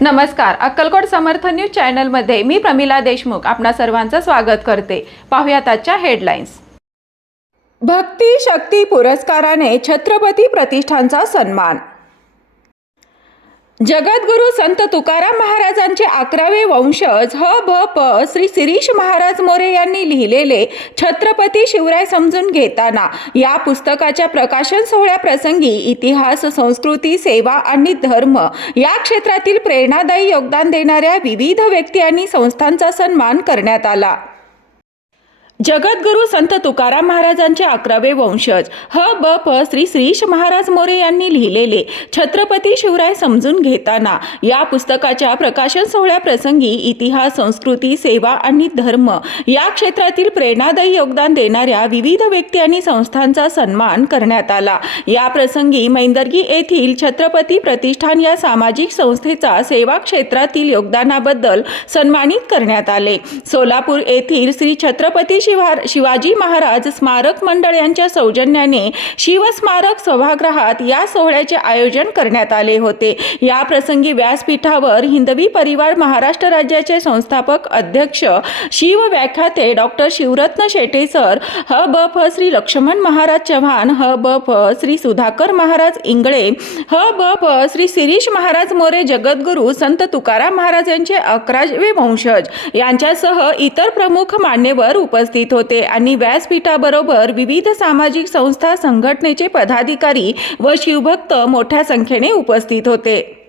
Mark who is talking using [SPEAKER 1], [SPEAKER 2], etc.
[SPEAKER 1] नमस्कार अक्कलकोट समर्थ न्यूज चॅनलमध्ये मी प्रमिला देशमुख आपणा सर्वांचं स्वागत करते. पाहुयात आजच्या हेडलाईन्स. भक्ती शक्ती पुरस्काराने छत्रपती प्रतिष्ठानचा सन्मान. जगद्गुरु संत तुकाराम महाराजांचे अकरावे वंशज ह भ प श्री शिरीष महाराज मोरे यांनी लिहिलेले छत्रपती शिवराय समजून घेताना. या पुस्तकाच्या प्रकाशन सोहळ्याप्रसंगी इतिहास संस्कृती सेवा आणि धर्म या क्षेत्रातील प्रेरणादायी योगदान देणाऱ्या विविध व्यक्ती आणि संस्थांचा सन्मान करण्यात आला. जगद्गुरु संत तुकाराम महाराजांचे अकरावे वंशज. ह ब प श्री श्रीश महाराज मोरे यांनी लिहिलेले छत्रपती शिवराय समजून घेताना या पुस्तकाच्या प्रकाशन सोहळ्याप्रसंगी इतिहास संस्कृती सेवा आणि धर्म या क्षेत्रातील प्रेरणादायी योगदान देणाऱ्या विविध व्यक्ती आणि संस्थांचा सन्मान करण्यात आला. या प्रसंगी मैंदर्गी येथील छत्रपती प्रतिष्ठान या सामाजिक संस्थेचा सेवा क्षेत्रातील योगदानाबद्दल सन्मानित करण्यात आले. सोलापूर येथील श्री छत्रपती शिवार शिवाजी महाराज स्मारक मंडळ यांच्या सौजन्याने शिवस्मारक सभागृहात या सोहळ्याचे आयोजन करण्यात आले होते. या प्रसंगी व्यासपीठावर हिंदवी परिवार महाराष्ट्र राज्याचे संस्थापक अध्यक्ष शिव व्याख्याते डॉक्टर शिवरत्न शेटे सर ह ब फ श्री लक्ष्मण महाराज चव्हाण ह ब फ श्री सुधाकर महाराज इंगळे ह ब फ श्री शिरीष महाराज मोरे जगद्गुरू संत तुकाराम महाराज यांचे अकरावे वंशज यांच्यासह इतर प्रमुख मान्यवर उपस्थित होते. आणि व्यासपीठाबरोबर विविध सामाजिक संस्था संघटनेचे पदाधिकारी व शिवभक्त मोठ्या संख्येने उपस्थित होते.